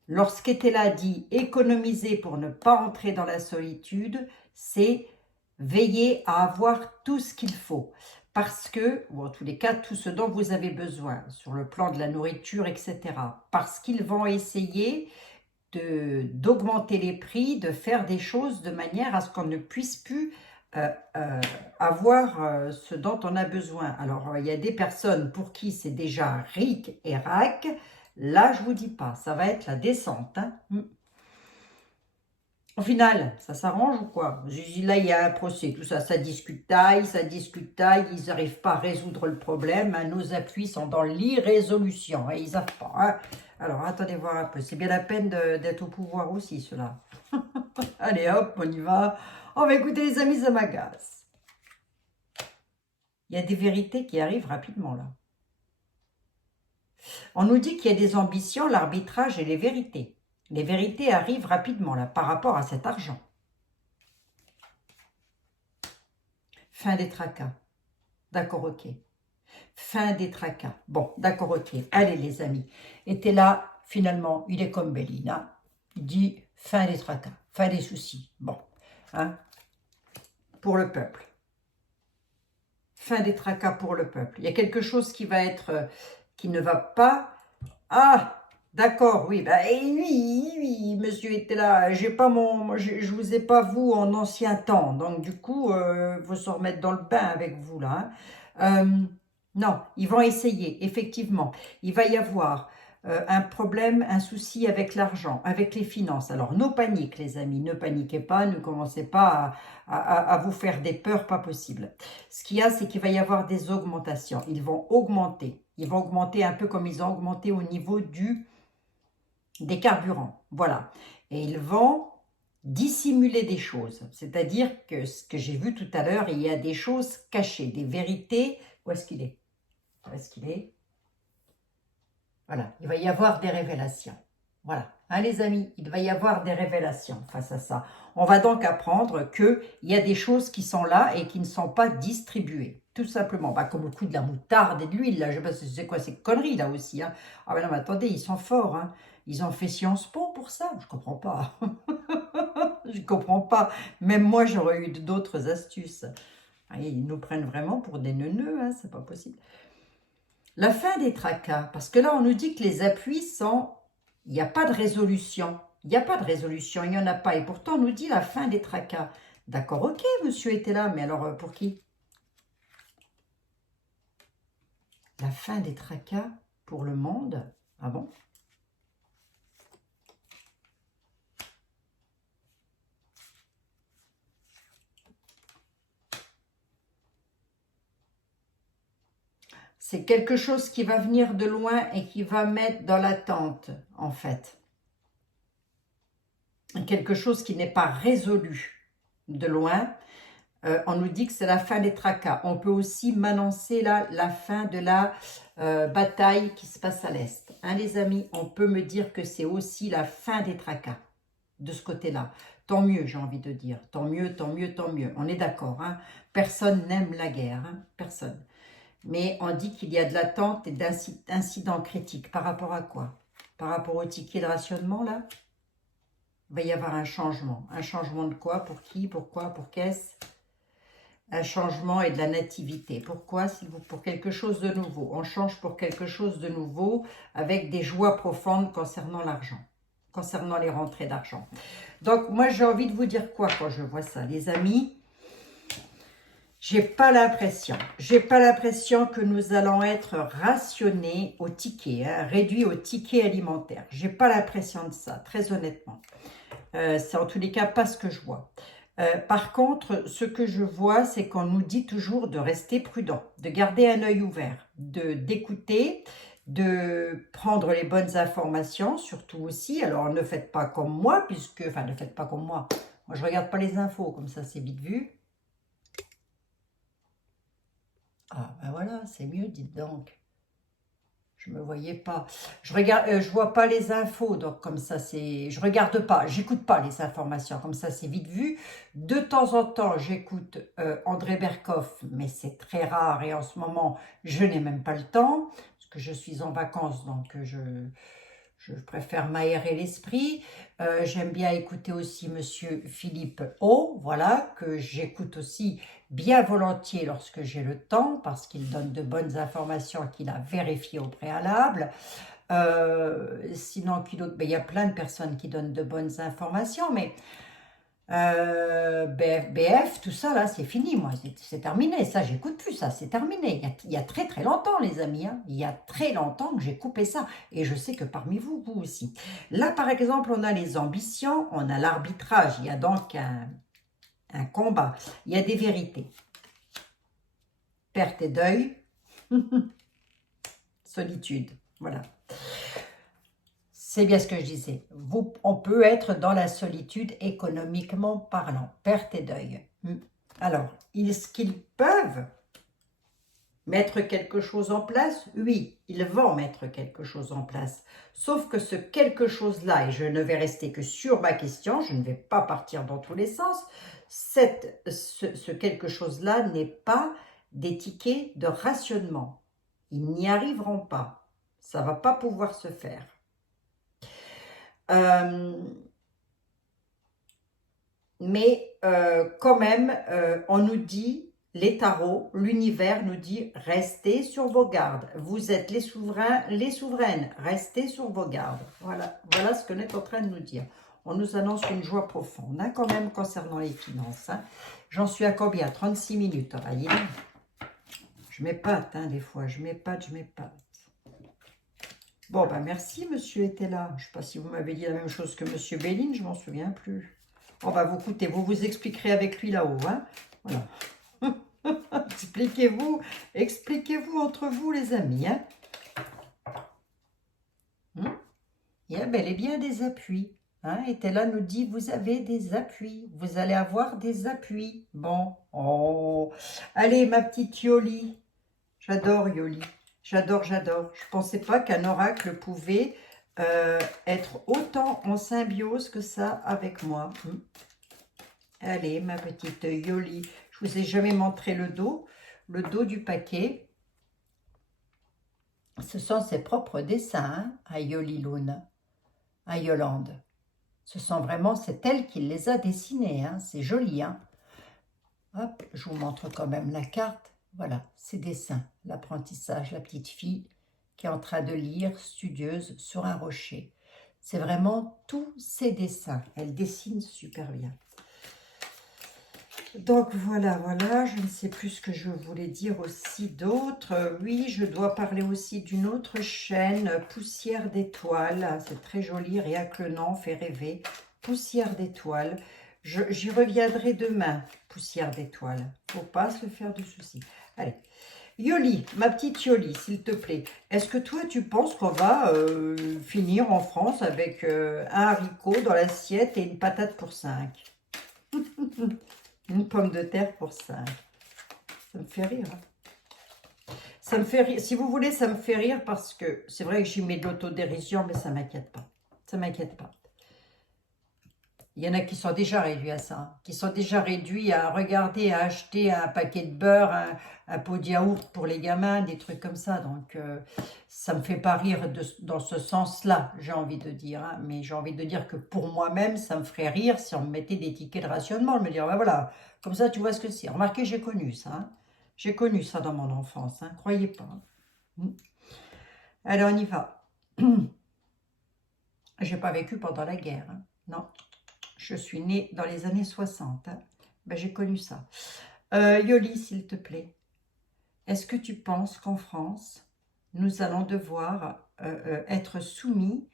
lorsqu'Etela dit économiser pour ne pas entrer dans la solitude, c'est veiller à avoir tout ce qu'il faut. Parce que, ou en tous les cas, tout ce dont vous avez besoin, sur le plan de la nourriture, etc. Parce qu'ils vont essayer d'augmenter les prix, de faire des choses de manière à ce qu'on ne puisse plus euh, euh, avoir ce dont on a besoin. Alors, il y a des personnes pour qui c'est déjà ric et rac. Là, je vous dis pas, ça va être la descente. Hein. Au final, ça s'arrange ou quoi? Là, il y a un procès, tout ça, ça discute taille, ils n'arrivent pas à résoudre le problème. Hein. Nos appuis sont dans l'irrésolution, et ils savent pas. Hein. Alors, attendez voir un peu, c'est bien la peine d'être au pouvoir aussi, cela. Allez, hop, on y va. On va écouter les amis, ça m'agace. Il y a des vérités qui arrivent rapidement, là. On nous dit qu'il y a des ambitions, l'arbitrage et les vérités. Les vérités arrivent rapidement, là, par rapport à cet argent. Fin des tracas. D'accord, ok. Fin des tracas. Bon, d'accord, ok. Allez, les amis. Et t'es là, finalement, il est comme Bélina. Il dit fin des tracas, fin des soucis. Bon, hein, pour le peuple. Fin des tracas pour le peuple. Il y a quelque chose qui va être, qui ne va pas. Ah, d'accord, oui, bah, oui, monsieur était là. J'ai pas je vous ai pas vous en ancien temps, donc du coup, faut se remettre dans le bain avec vous là. Hein. Non, ils vont essayer, effectivement. Il va y avoir un problème, un souci avec l'argent, avec les finances. Alors, no panique, les amis, ne paniquez pas, ne commencez pas à vous faire des peurs, pas possible. Ce qu'il y a, c'est qu'il va y avoir des augmentations. Ils vont augmenter. Ils vont augmenter un peu comme ils ont augmenté au niveau des carburants. Voilà. Et ils vont dissimuler des choses. C'est-à-dire que ce que j'ai vu tout à l'heure, il y a des choses cachées, des vérités. Où est-ce qu'il est? Où est-ce qu'il est? Voilà. Il va y avoir des révélations. Voilà. Hein, les amis, il va y avoir des révélations face à ça. On va donc apprendre qu'il y a des choses qui sont là et qui ne sont pas distribuées. Tout simplement. Bah, comme le coup de la moutarde et de l'huile, là. Je ne sais pas c'est quoi ces conneries, là aussi. Hein. Ah, mais non, mais attendez, ils sont forts. Hein. Ils ont fait Sciences Po pour ça. Je ne comprends pas. Je ne comprends pas. Même moi, j'aurais eu d'autres astuces. Ah, ils nous prennent vraiment pour des neuneux. Hein. C'est pas possible. La fin des tracas. Parce que là, on nous dit que les appuis sont... Il n'y a pas de résolution. Il n'y a pas de résolution, il n'y en a pas. Et pourtant, on nous dit la fin des tracas. D'accord, ok, monsieur était là, mais alors pour qui? La fin des tracas pour le monde? Ah bon? C'est quelque chose qui va venir de loin et qui va mettre dans l'attente, en fait. Quelque chose qui n'est pas résolu de loin. On nous dit que c'est la fin des tracas. On peut aussi m'annoncer la fin de la bataille qui se passe à l'Est. Hein, les amis, on peut me dire que c'est aussi la fin des tracas de ce côté-là. Tant mieux, j'ai envie de dire. Tant mieux, tant mieux, tant mieux. On est d'accord. Hein? Personne n'aime la guerre. Hein? Personne. Mais on dit qu'il y a de l'attente et d'incidents critiques. Par rapport à quoi? Par rapport au ticket de rationnement, là? Il va y avoir un changement. Un changement de quoi? Pour qui? Pourquoi? Pour qu'est-ce? Un changement et de la nativité. Pourquoi? Pour quelque chose de nouveau. On change pour quelque chose de nouveau avec des joies profondes concernant l'argent, concernant les rentrées d'argent. Donc, moi, j'ai envie de vous dire quoi quand je vois ça, les amis? J'ai pas l'impression que nous allons être rationnés au ticket, hein, réduits au ticket alimentaire. J'ai pas l'impression de ça, très honnêtement. C'est en tous les cas pas ce que je vois. Par contre, ce que je vois, c'est qu'on nous dit toujours de rester prudent, de garder un œil ouvert, d'écouter, de prendre les bonnes informations, surtout aussi. Alors, ne faites pas comme moi, enfin, ne faites pas comme moi. Moi, je regarde pas les infos, comme ça, c'est vite vu. Ah, ben voilà, c'est mieux, dites donc. Je me voyais pas. Je regarde, je vois pas les infos, donc comme ça c'est, je regarde pas, j'écoute pas les informations, comme ça c'est vite vu. De temps en temps, j'écoute André Berkoff, mais c'est très rare et en ce moment, je n'ai même pas le temps parce que je suis en vacances, donc je préfère m'aérer l'esprit. J'aime bien écouter aussi Monsieur Philippe O, voilà, que j'écoute aussi bien volontiers lorsque j'ai le temps, parce qu'il donne de bonnes informations qu'il a vérifiées au préalable. Sinon, il y a plein de personnes qui donnent de bonnes informations, mais BF, tout ça, là, c'est fini, moi, c'est terminé. Ça, j'écoute plus, ça, c'est terminé. Il y a très, très longtemps, les amis, hein. Il y a très longtemps que j'ai coupé ça. Et je sais que parmi vous, vous aussi. Là, par exemple, on a les ambitions, on a l'arbitrage. Il y a donc un combat. Il y a des vérités. Perte et deuil. Solitude. Voilà. C'est bien ce que je disais. On peut être dans la solitude économiquement parlant. Perte et deuil. Alors, est-ce qu'ils peuvent mettre quelque chose en place? Oui, ils vont mettre quelque chose en place. Sauf que ce quelque chose-là, et je ne vais rester que sur ma question, je ne vais pas partir dans tous les sens, ce quelque chose-là n'est pas des tickets de rationnement. Ils n'y arriveront pas. Ça ne va pas pouvoir se faire. Mais quand même, on nous dit, les tarots, l'univers nous dit, restez sur vos gardes. Vous êtes les souverains, les souveraines, restez sur vos gardes. Voilà, voilà ce qu'on est en train de nous dire. On nous annonce une joie profonde, hein, quand même, concernant les finances. Hein. J'en suis à combien? 36 minutes. Voyez. Je m'épate, hein, des fois. Je m'épate, je m'épate. Bon, ben merci, monsieur était là. Je ne sais pas si vous m'avez dit la même chose que monsieur Béline, je m'en souviens plus. Bon, bah, vous écoutez, vous vous expliquerez avec lui là-haut. Hein, voilà. Expliquez-vous entre vous, les amis. Hein. Il y a bel et bien des appuis. Hein. Et là nous dit, vous avez des appuis. Vous allez avoir des appuis. Bon. Oh. Allez, ma petite Yoli. J'adore Yoli. J'adore, j'adore. Je ne pensais pas qu'un oracle pouvait être autant en symbiose que ça avec moi. Allez, ma petite Yoli. Je vous ai jamais montré le dos du paquet. Ce sont ses propres dessins, hein, à Yoli Lune, à Yolande. Ce sont vraiment, c'est elle qui les a dessinés. Hein, c'est joli. Hein. Hop, je vous montre quand même la carte. Voilà, ses dessins, l'apprentissage, la petite fille qui est en train de lire, studieuse, sur un rocher. C'est vraiment tous ses dessins. Elle dessine super bien. Donc voilà, je ne sais plus ce que je voulais dire aussi d'autre. Oui, je dois parler aussi d'une autre chaîne, Poussière d'étoiles. C'est très joli, rien que le nom fait rêver. Poussière d'étoiles. J'y reviendrai demain, Poussière d'étoiles. Faut pas se faire de soucis. Allez, Yoli, ma petite Yoli, s'il te plaît. Est-ce que toi, tu penses qu'on va finir en France avec un haricot dans l'assiette et une patate pour 5? Une pomme de terre pour 5. Ça me fait rire. Hein. Ça me fait rire. Si vous voulez, ça me fait rire parce que c'est vrai que j'y mets de l'autodérision, mais ça ne m'inquiète pas. Ça ne m'inquiète pas. Il y en a qui sont déjà réduits à ça. Hein, qui sont déjà réduits à regarder, à acheter un paquet de beurre, un pot de yaourt pour les gamins, des trucs comme ça. Donc, ça ne me fait pas rire dans ce sens-là, j'ai envie de dire. Hein. Mais j'ai envie de dire que pour moi-même, ça me ferait rire si on me mettait des tickets de rationnement. Je me dire, ben voilà, comme ça, tu vois ce que c'est. Remarquez, j'ai connu ça. Hein. J'ai connu ça dans mon enfance. Hein. Croyez pas. Hein. Allez, on y va. J'ai pas vécu pendant la guerre. Hein. Non. Je suis née dans les années 60. Hein. Ben, j'ai connu ça. Yoli, s'il te plaît. Est-ce que tu penses qu'en France, nous allons devoir être soumis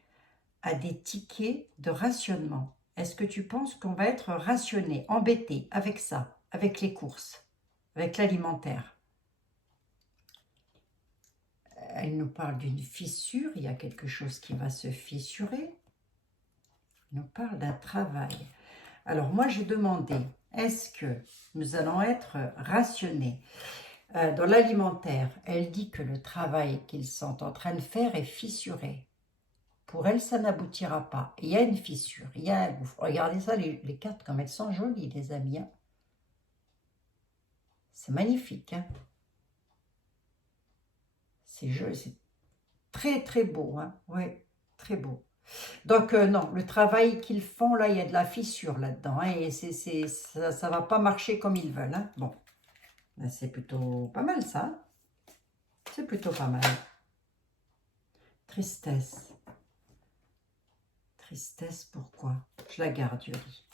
à des tickets de rationnement? Est-ce que tu penses qu'on va être rationné, embêté avec ça, avec les courses, avec l'alimentaire? Elle nous parle d'une fissure, il y a quelque chose qui va se fissurer. Elle nous parle d'un travail. Alors moi, j'ai demandé, est-ce que nous allons être rationnés? Dans l'alimentaire, elle dit que le travail qu'ils sont en train de faire est fissuré. Pour elle, ça n'aboutira pas. Il y a une fissure, il y a un gouffre. Regardez ça, les cartes, comme elles sont jolies, les amis. Hein. C'est magnifique. Hein. C'est joli, c'est très, très beau. Hein. Oui, très beau. Donc, non, le travail qu'ils font, là, il y a de la fissure là-dedans. Hein, et ça ne va pas marcher comme ils veulent. Hein. Bon, ben, c'est plutôt pas mal, ça. C'est plutôt pas mal. Tristesse. Tristesse, pourquoi? Je la garde, Yoli.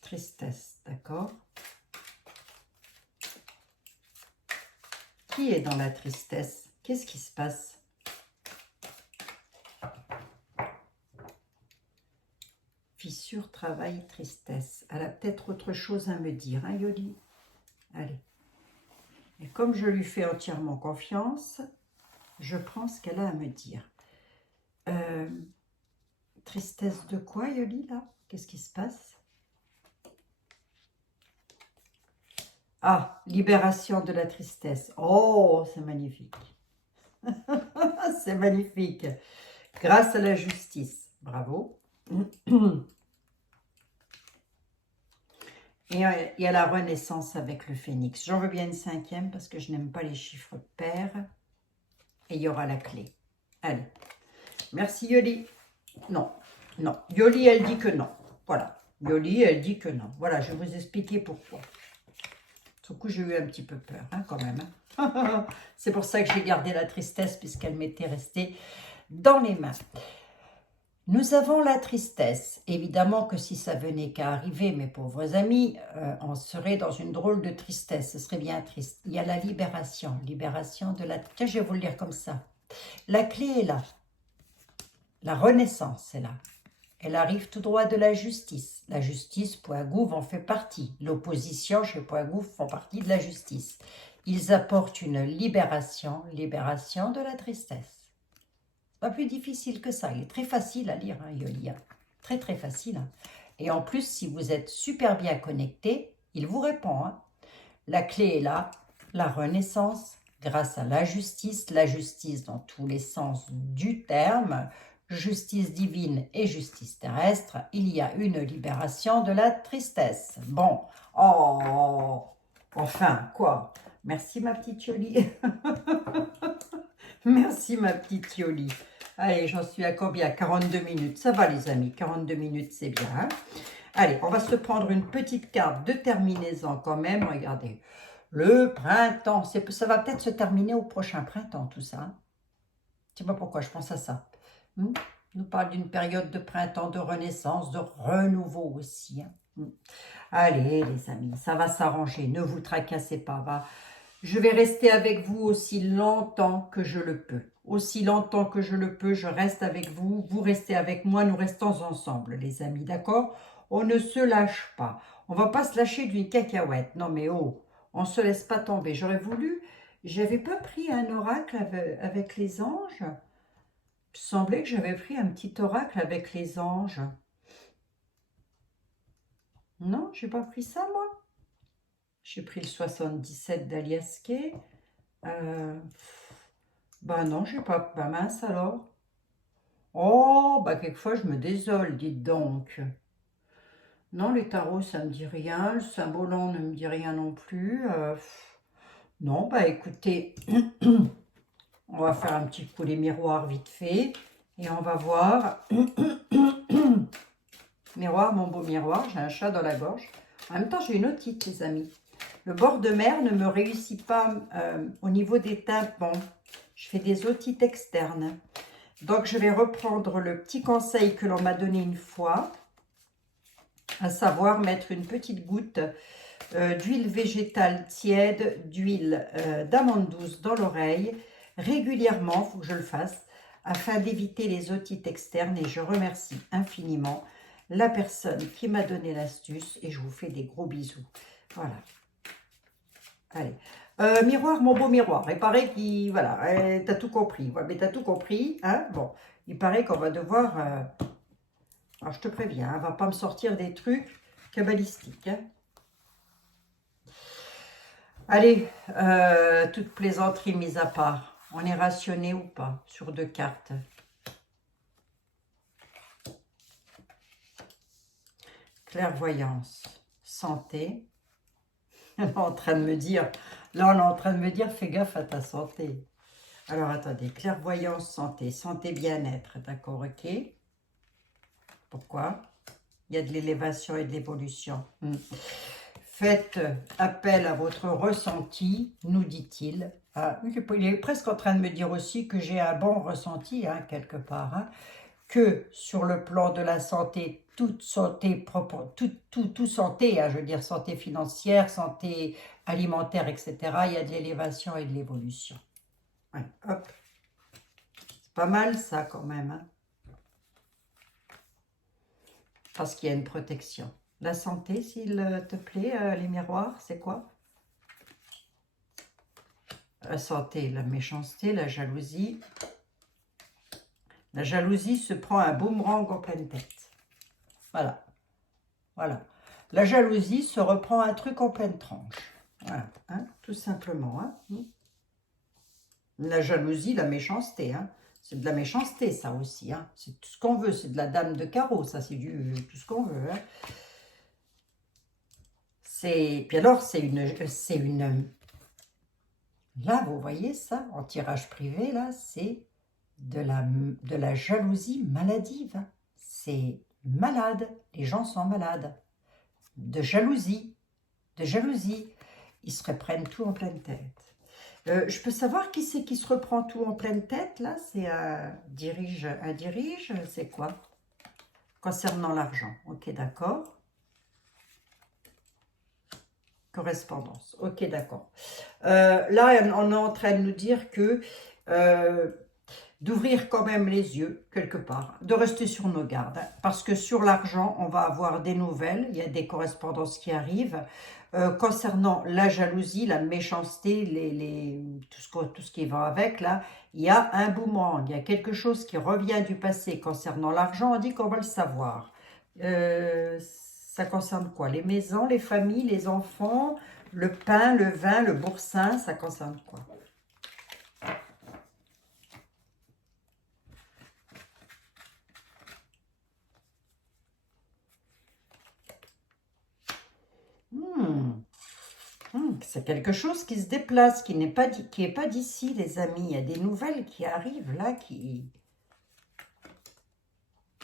Tristesse, d'accord. Qui est dans la tristesse? Qu'est-ce qui se passe? Fissure, travail, tristesse. Elle a peut-être autre chose à me dire, hein, Yoli? Allez. Et comme je lui fais entièrement confiance, je prends ce qu'elle a à me dire. Tristesse de quoi, Yoli, là? Qu'est-ce qui se passe? Ah, libération de la tristesse. Oh, c'est magnifique. C'est magnifique. Grâce à la justice. Bravo. Et à la renaissance avec le phénix. J'en veux bien une cinquième parce que je n'aime pas les chiffres pairs. Et il y aura la clé. Allez. Merci Yoli. Non, non. Yoli, elle dit que non. Voilà. Yoli, elle dit que non. Voilà, je vais vous expliquer pourquoi. Du coup, j'ai eu un petit peu peur, hein, quand même. Hein. C'est pour ça que j'ai gardé la tristesse, puisqu'elle m'était restée dans les mains. Nous avons la tristesse. Évidemment que si ça venait qu'à arriver, mes pauvres amis, on serait dans une drôle de tristesse. Ce serait bien triste. Il y a la libération. Libération de la... Tiens, je vais vous le lire comme ça. La clé est là. La renaissance est là. Elle arrive tout droit de la justice. La justice, Poigouf en fait partie. L'opposition chez Poigouf font partie de la justice. Ils apportent une libération de la tristesse. Pas plus difficile que ça. Il est très facile à lire, hein, Yolia. Très, très facile. Hein. Et en plus, si vous êtes super bien connecté, il vous répond. Hein. La clé est là. La renaissance, grâce à la justice dans tous les sens du terme, justice divine et justice terrestre, il y a une libération de la tristesse. Bon, oh, enfin, quoi? Merci ma petite Yoli. Merci ma petite Yoli. Allez, j'en suis à combien? 42 minutes. Ça va les amis, 42 minutes c'est bien. Hein. Allez, on va se prendre une petite carte de terminaison quand même. Regardez, le printemps, ça va peut-être se terminer au prochain printemps tout ça. Hein. Je ne sais pas pourquoi je pense à ça. On nous parle d'une période de printemps, de renaissance, de renouveau aussi. Hein. Allez les amis, ça va s'arranger, ne vous tracassez pas. Va. Je vais rester avec vous aussi longtemps que je le peux. Aussi longtemps que je le peux, je reste avec vous. Vous restez avec moi, nous restons ensemble les amis, d'accord? On ne se lâche pas. On ne va pas se lâcher d'une cacahuète. Non mais oh, on ne se laisse pas tomber. J'aurais voulu, j'avais pas pris un oracle avec les anges. Il semblait que j'avais pris un petit oracle avec les anges. Non, j'ai pas pris ça, moi. J'ai pris le 77 d'Aliaské. Bah non, j'ai pas... Bah mince alors. Oh, bah quelquefois je me désole, dites donc. Non, les tarots, ça me dit rien. Le Saint-Bolland ne me dit rien non plus. Non, bah écoutez... On va faire un petit coup les miroirs vite fait. Et on va voir. Miroir, mon beau miroir, j'ai un chat dans la gorge. En même temps, j'ai une otite, les amis. Le bord de mer ne me réussit pas au niveau des tympans. Je fais des otites externes. Donc, je vais reprendre le petit conseil que l'on m'a donné une fois, à savoir mettre une petite goutte d'huile végétale tiède, d'huile d'amande douce dans l'oreille, régulièrement, il faut que je le fasse, afin d'éviter les otites externes. Et je remercie infiniment la personne qui m'a donné l'astuce et je vous fais des gros bisous. Voilà. Allez. Miroir, mon beau miroir. Il paraît qu'il... Voilà, t'as tout compris. Ouais, mais t'as tout compris. Hein, bon, il paraît qu'on va devoir... alors, je te préviens, elle ne va pas me sortir des trucs cabalistiques. Hein. Allez, toute plaisanterie mise à part. On est rationné ou pas sur 2 cartes? Clairvoyance, santé. On est en train de me dire, là on est en train de me dire, fais gaffe à ta santé. Alors attendez, clairvoyance, santé, santé, bien-être, d'accord, ok. Pourquoi? Il y a de l'élévation et de l'évolution. Faites appel à votre ressenti, nous dit-il. Ah, il est presque en train de me dire aussi que j'ai un bon ressenti, hein, quelque part. Hein, que sur le plan de la santé, toute santé propre, tout santé, hein, je veux dire santé financière, santé alimentaire, etc., il y a de l'élévation et de l'évolution. Ouais, hop. C'est pas mal ça quand même. Hein, parce qu'il y a une protection. La santé, s'il te plaît, les miroirs, c'est quoi? La santé, la méchanceté, la jalousie. La jalousie se prend un boomerang en pleine tête. Voilà, voilà. La jalousie se reprend un truc en pleine tranche. Voilà, hein, tout simplement. Hein. La jalousie, la méchanceté. Hein. C'est de la méchanceté, ça aussi. Hein. C'est tout ce qu'on veut. C'est de la dame de carreau, ça. C'est tout ce qu'on veut. Hein. Puis alors, c'est une... Là, vous voyez ça, en tirage privé, là, c'est de la jalousie maladive. C'est malade. Les gens sont malades. De jalousie. De jalousie. Ils se reprennent tout en pleine tête. Je peux savoir qui c'est qui se reprend tout en pleine tête, là? C'est un dirige, c'est quoi? Concernant l'argent. Ok, d'accord. Correspondance. Ok, d'accord. Là, on est en train de nous dire que d'ouvrir quand même les yeux, quelque part, de rester sur nos gardes. Parce que sur l'argent, on va avoir des nouvelles, il y a des correspondances qui arrivent. Concernant la jalousie, la méchanceté, tout ce qui va avec, là, il y a un boomerang, il y a quelque chose qui revient du passé concernant l'argent, on dit qu'on va le savoir. Ça concerne quoi? Les maisons, les familles, les enfants, le pain, le vin, le boursin, ça concerne quoi? C'est quelque chose qui se déplace, qui n'est pas, qui est pas d'ici, les amis. Il y a des nouvelles qui arrivent là, qui...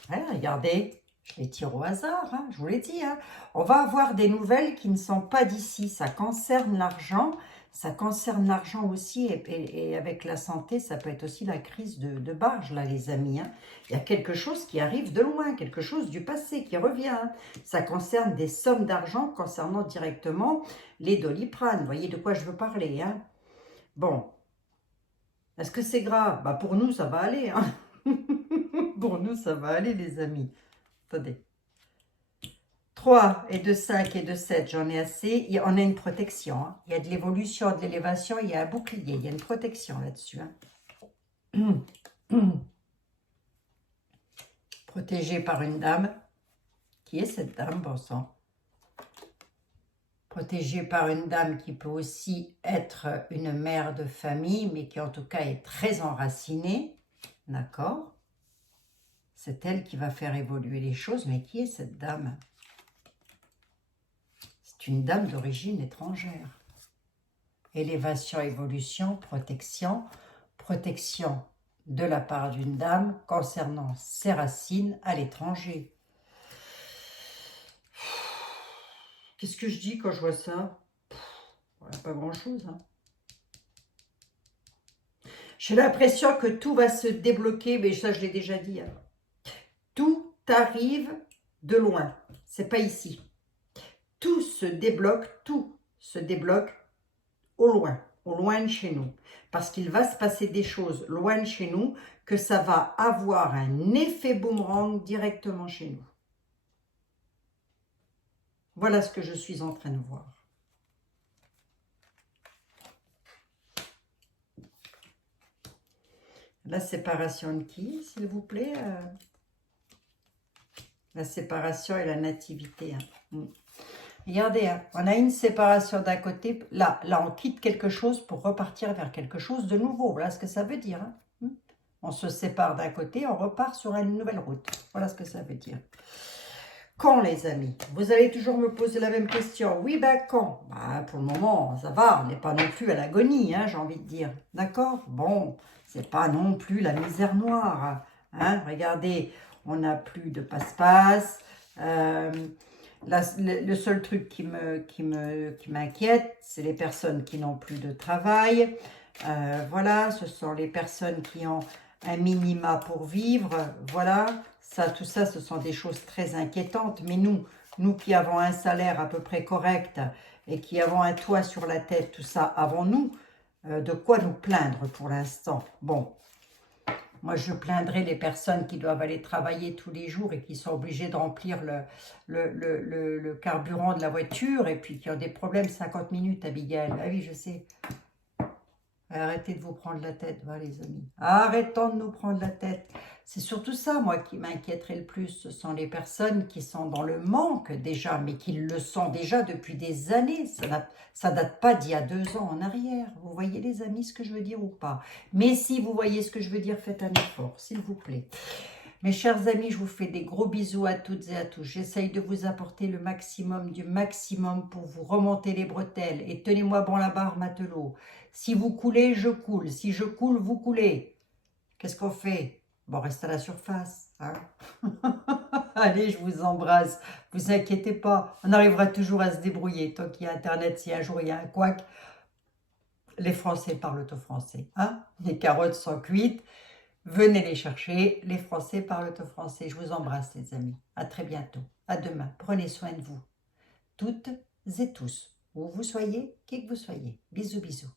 Ouais, regardez, je les tire au hasard, hein, je vous l'ai dit. Hein. On va avoir des nouvelles qui ne sont pas d'ici. Ça concerne l'argent aussi. Et avec la santé, ça peut être aussi la crise de barge, là, les amis. Hein. Il y a quelque chose qui arrive de loin, quelque chose du passé qui revient. Hein. Ça concerne des sommes d'argent concernant directement les Doliprane. Vous voyez de quoi je veux parler. Hein. Bon, est-ce que c'est grave? Bah, pour nous, ça va aller. Hein. Pour nous, ça va aller, les amis. Attendez. 3 et de 5 et de 7, j'en ai assez. On a une protection. Hein. Il y a de l'évolution, de l'élévation, il y a un bouclier. Il y a une protection là-dessus. Hein. Protégé par une dame. Qui est cette dame, bon sang? Protégé par une dame qui peut aussi être une mère de famille, mais qui en tout cas est très enracinée. D'accord? C'est elle qui va faire évoluer les choses, mais qui est cette dame? C'est une dame d'origine étrangère. Élévation, évolution, protection. Protection de la part d'une dame concernant ses racines à l'étranger. Qu'est-ce que je dis quand je vois ça? Pas grand-chose. Hein. J'ai l'impression que tout va se débloquer, mais ça je l'ai déjà dit. Hein. Tout arrive de loin, c'est pas ici. Tout se débloque au loin de chez nous. Parce qu'il va se passer des choses loin de chez nous, que ça va avoir un effet boomerang directement chez nous. Voilà ce que je suis en train de voir. La séparation de qui, s'il vous plaît? La séparation et la nativité. Hein. Regardez, hein, on a une séparation d'un côté. Là, on quitte quelque chose pour repartir vers quelque chose de nouveau. Voilà ce que ça veut dire. Hein. On se sépare d'un côté, on repart sur une nouvelle route. Voilà ce que ça veut dire. Quand, les amis? Vous allez toujours me poser la même question. Oui, ben quand? Ben, pour le moment, ça va. On n'est pas non plus à l'agonie, hein, j'ai envie de dire. D'accord? Bon, c'est pas non plus la misère noire. Hein. Regardez, on n'a plus de passe-passe. Le seul truc qui m'inquiète, c'est les personnes qui n'ont plus de travail. Voilà, ce sont les personnes qui ont un minima pour vivre. Voilà, tout ça, ce sont des choses très inquiétantes. Mais nous qui avons un salaire à peu près correct et qui avons un toit sur la tête, tout ça, avons-nous de quoi nous plaindre pour l'instant? Bon. Moi, je plaindrais les personnes qui doivent aller travailler tous les jours et qui sont obligées de remplir le carburant de la voiture et puis qui ont des problèmes 50 minutes, Abigail. Ah oui, je sais. Arrêtez de vous prendre la tête, va les amis. Arrêtons de nous prendre la tête. C'est surtout ça, moi, qui m'inquiéterait le plus. Ce sont les personnes qui sont dans le manque déjà, mais qui le sont déjà depuis des années. Ça date pas d'il y a 2 ans en arrière. Vous voyez, les amis, ce que je veux dire ou pas? Mais si vous voyez ce que je veux dire, faites un effort, s'il vous plaît. Mes chers amis, je vous fais des gros bisous à toutes et à tous. J'essaye de vous apporter le maximum du maximum pour vous remonter les bretelles. Et tenez-moi bon la barre, matelot. Si vous coulez, je coule. Si je coule, vous coulez. Qu'est-ce qu'on fait? Bon, on reste à la surface. Hein. Allez, je vous embrasse. Vous inquiétez pas. On arrivera toujours à se débrouiller. Tant qu'il y a Internet, si un jour il y a un couac, les Français parlent au français. Hein. Les carottes sont cuites. Venez les chercher, les Français parlent au français. Je vous embrasse, les amis. À très bientôt. À demain. Prenez soin de vous. Toutes et tous. Où vous soyez, qui que vous soyez. Bisous, bisous.